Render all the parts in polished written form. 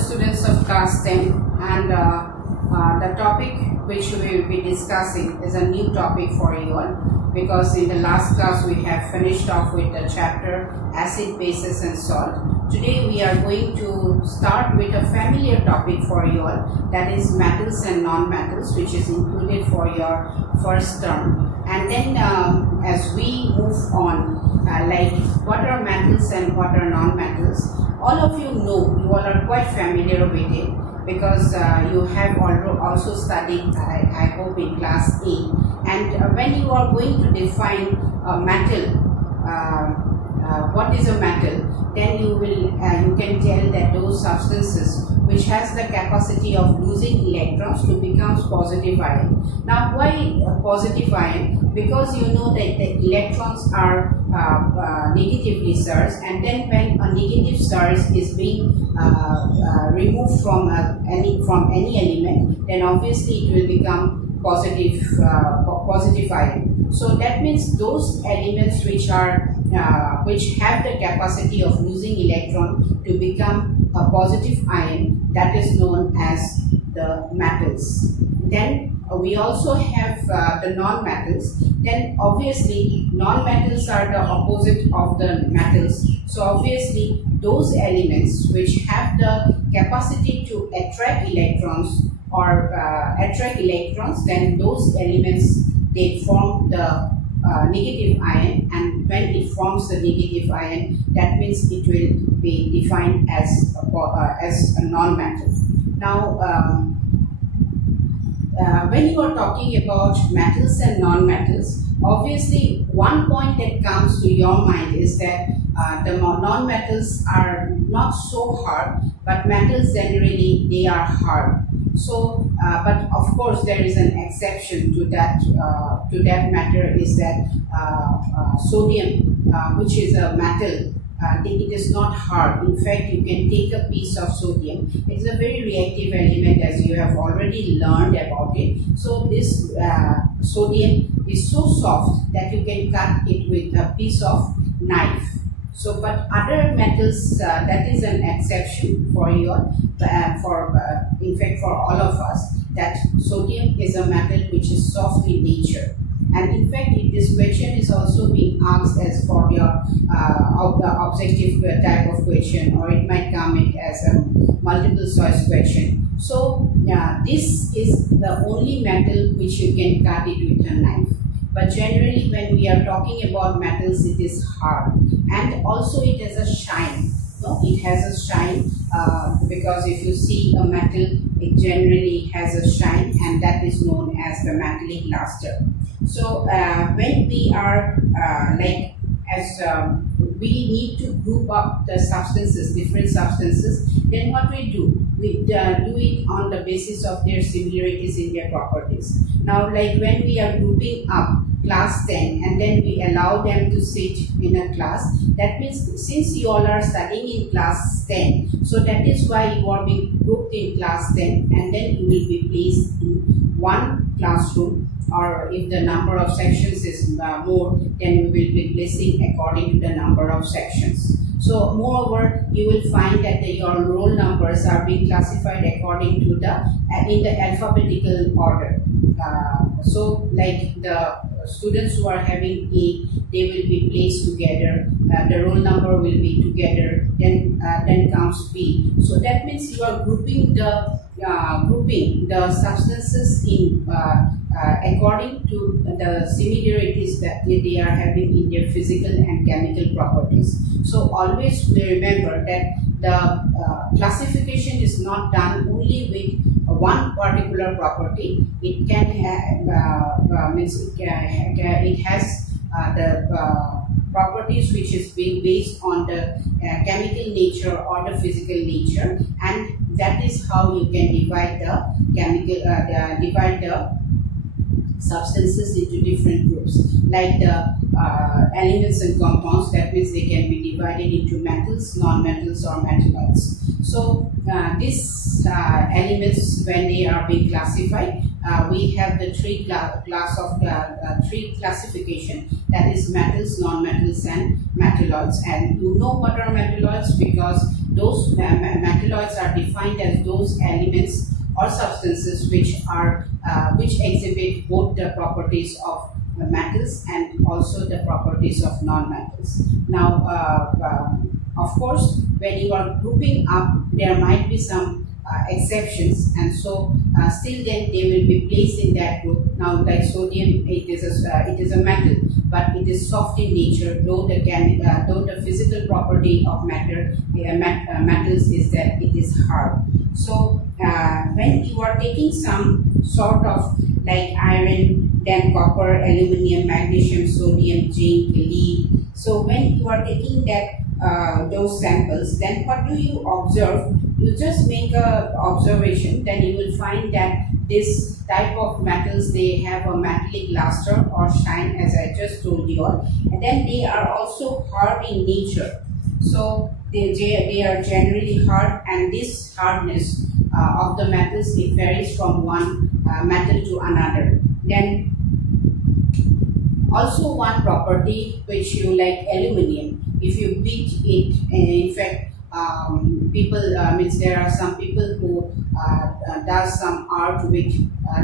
students of class 10, and the topic which we will be discussing is a new topic for you all, because in the last class we have finished off with the chapter acid, bases and salt. Today we are going to start with a familiar topic for you all, that is metals and non-metals, which is included for your first term. And then as we move on, like what are metals and what are non-metals, all of you know, you all are quite familiar with it, because you have also studied, I hope, in class 8. And when you are going to define a metal, what is a metal, then you can tell that those substances which has the capacity of losing electrons to become positive ion. Now, why positive ion? Because you know that the electrons are negatively charged, and then when a negative charge is being removed from any element, then obviously it will become positive ion. So that means those elements which have the capacity of losing electron to become a positive ion, that is known as the metals. Then we also have the non-metals. Then obviously non-metals are the opposite of the metals. So obviously those elements which have the capacity to attract electrons then those elements, they form the negative ion, and when it forms the negative ion, that means it will be defined as a non-metal. Now, when you are talking about metals and non-metals, obviously one point that comes to your mind is that the non-metals are not so hard, but metals generally they are hard. So, but of course there is an exception to that matter, is that sodium, which is a metal, it is not hard. In fact, you can take a piece of sodium. It is a very reactive element, as you have already learned about it. So this sodium is so soft that you can cut it with a piece of knife. So, but other metals, that is an exception for you, in fact for all of us, that sodium is a metal which is soft in nature. And in fact, this question is also being asked as for your objective type of question, or it might come in as a multiple choice question. So, this is the only metal which you can cut it with a knife. But generally, when we are talking about metals, it is hard, and also it has a shine. No, it has a shine because if you see a metal, it generally has a shine, and that is known as the metallic luster. So when we are we need to group up the substances, different substances, then what we do? We do it on the basis of their similarities in their properties. Now, like when we are grouping up class 10 and then we allow them to sit in a class, that means since you all are studying in class 10, so that is why you are being grouped in class 10, and then you will be placed in one classroom, or if the number of sections is more, then we will be placing according to the number of sections. So moreover, you will find that your roll numbers are being classified according to in the alphabetical order. So like the students who are having A, they will be placed together, the roll number will be together, then comes B. So that means you are grouping the substances in according to the similarities that they are having in their physical and chemical properties. So always remember that the classification is not done only with one particular property. It can have it has the properties which is being based on the chemical nature or the physical nature, and that is how you can divide the substances into different groups, like the elements and compounds. That means they can be divided into metals, non-metals or metalloids. So these elements, when they are being classified, we have the three classification, that is metals, non-metals and metalloids. And you know what are metalloids, because those metalloids metalloids are defined as those elements or substances which exhibit both the properties of metals and also the properties of non-metals. Now, of course, when you are grouping up, there might be some exceptions, and so still then they will be placed in that group. Now, like sodium, it is a metal, but it is soft in nature, though the physical property of metals is that it is hard. So when you are taking some sort of like iron, then copper, aluminium, magnesium, sodium, zinc, lead. So when you are taking those samples, then what do you observe? You just make a observation, then you will find that this type of metals, they have a metallic luster or shine, as I just told you all, and then they are also hard in nature. So they are generally hard, and this hardness of the metals, it varies from one metal to another. Then also one property which you like aluminium, if you beat it, in fact there are some people who does some art with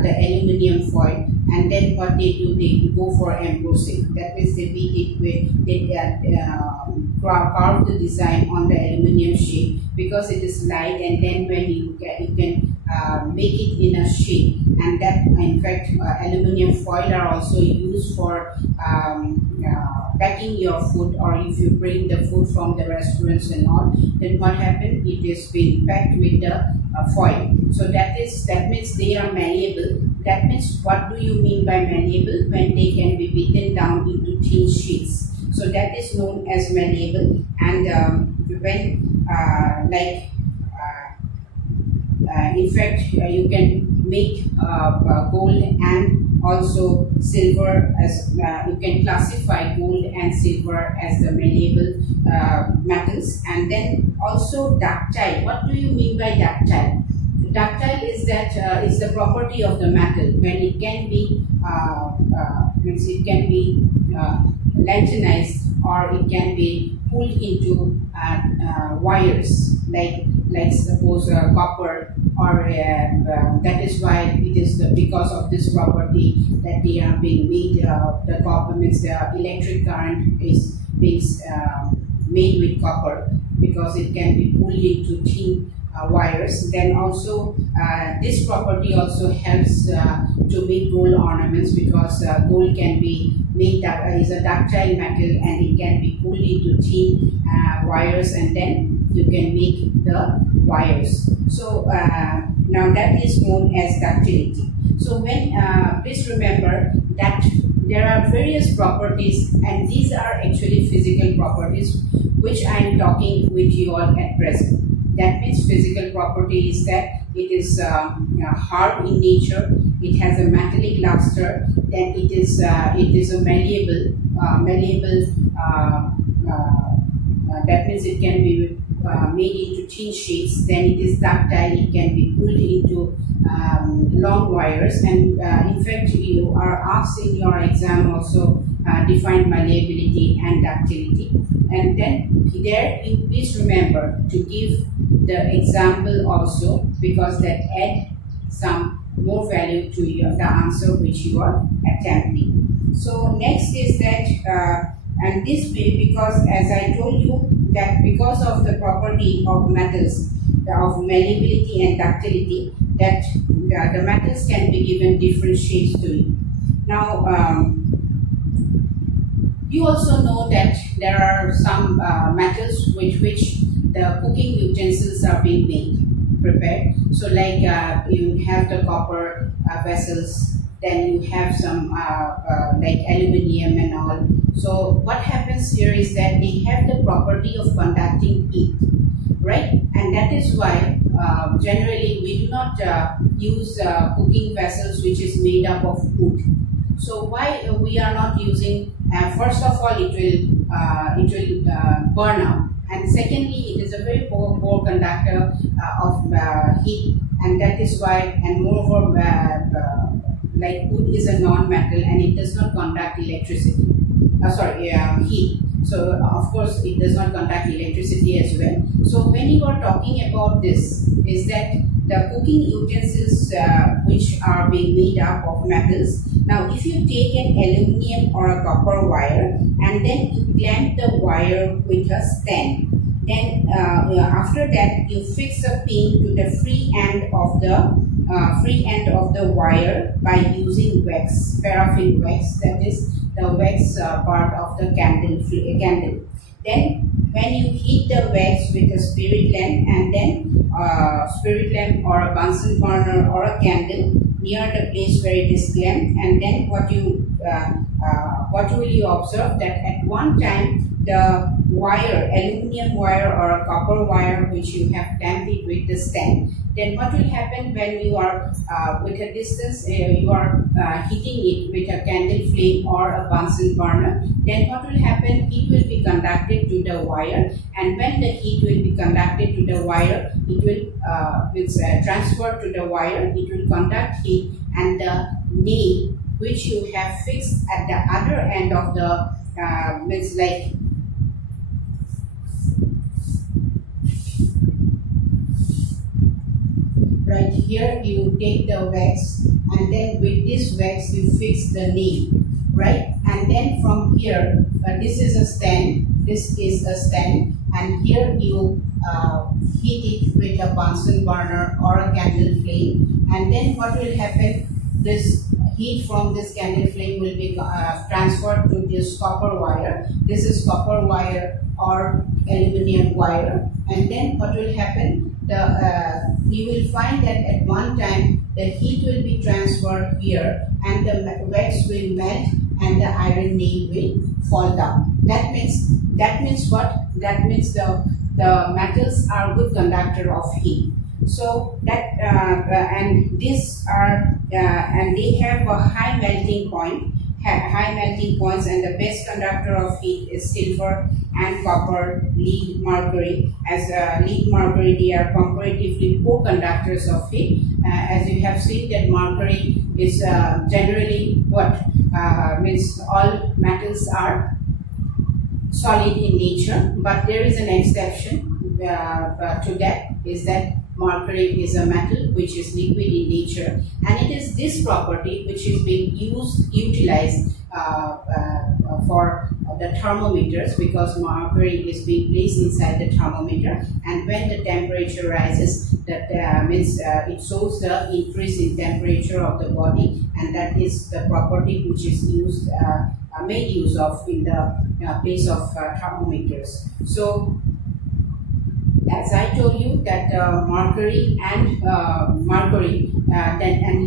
the aluminium foil, and then what they do, they go for embossing. That means they beat it with, they carve the design on the aluminium sheet because it is light, and then when you can make it in a shape, and that in fact aluminium foil are also used for packing your food, or if you bring the food from the restaurants and all, then what happened, it is being packed with the foil. So that means they are malleable. That means, what do you mean by malleable? When they can be beaten down into thin sheets. So that is known as malleable. And when in fact you can make gold and also silver as you can classify gold and silver as the malleable metals. And then also ductile. What do you mean by ductile? Ductile is that is the property of the metal when it can be lanthanized, or it can be pulled into wires, like suppose copper, or that is why it is because of this property that they are being made. The copper means the electric current is being made with copper because it can be pulled into thin wires. Then also this property also helps to make gold ornaments, because gold can be made is a ductile metal, and it can be pulled into thin wires, and then you can make the wires. So now that is known as ductility. So when please remember that there are various properties, and these are actually physical properties which I am talking with you all at present. That means physical property is that it is hard in nature, it has a metallic luster, then it is a malleable. That means it can be made into thin sheets. Then it is ductile, it can be pulled into long wires. And in fact, you are asked in your exam also define malleability and ductility. And then there you please remember to give the example also, because that add some more value to the answer which you are attempting. So next is that and this way, because as I told you that because of the property of metals of malleability and ductility, that the metals can be given different shapes to it. Now you also know that there are some metals with which the cooking utensils are being prepared. So like you have the copper vessels, then you have some like aluminium and all. So what happens here is that they have the property of conducting heat, right? And that is why generally we do not use cooking vessels which is made up of wood. So why we are not using? First of all, it will burn out, and secondly, it is a very poor conductor of heat, and that is why. And moreover, like wood is a non-metal and it does not conduct electricity. Heat. So of course it does not conduct electricity as well. So when you are talking about this, is that the cooking utensils which are being made up of metals. Now if you take an aluminum or a copper wire and then you clamp the wire with a stand, then after that you fix a pin to the free end of the wire by using wax, paraffin wax, that is the wax part of the candle. Then when you heat the wax with a spirit lamp and then spirit lamp or a Bunsen burner or a candle near the place where it is clamped, and then what will you observe, that at one time the wire, aluminum wire or a copper wire which you have clamped it with the stand, then what will happen when you are with a distance, you are heating it with a candle flame or a Bunsen burner, then what will happen, heat will be conducted to the wire, and when the heat will be conducted to the wire, it will transfer to the wire, it will conduct heat, and the nail which you have fixed at the other end of the means like right here you take the wax and then with this wax you fix the nail, right? And then from here this is a stand, and here you heat it with a Bunsen burner or a candle flame, and then what will happen, this heat from this candle flame will be transferred to this copper wire. This is copper wire or aluminum wire, and then what will happen, you will find that at one time the heat will be transferred here and the wax will melt and the iron nail will fall down. That means what? That means the metals are good conductor of heat. So that and these are and they have a high melting point, and the best conductor of heat is silver and copper, lead, mercury. As lead, mercury, they are comparatively poor conductors of heat. As you have seen that mercury is generally what means all metals are solid in nature, but there is an exception to that, is that mercury is a metal which is liquid in nature, and it is this property which is being utilized for the thermometers, because mercury is being placed inside the thermometer, and when the temperature rises, that means it shows the increase in temperature of the body, and that is the property which is used made use of in the place of thermometers. So as I told you that mercury and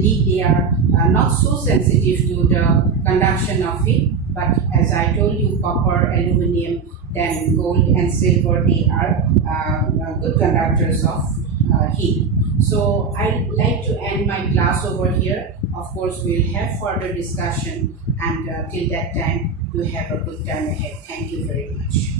lead, they are not so sensitive to the conduction of heat, but as I told you, copper, aluminum, then gold and silver, they are good conductors of heat. So I'd like to end my class over here. Of course, we'll have further discussion, and till that time, you have a good time ahead. Thank you very much.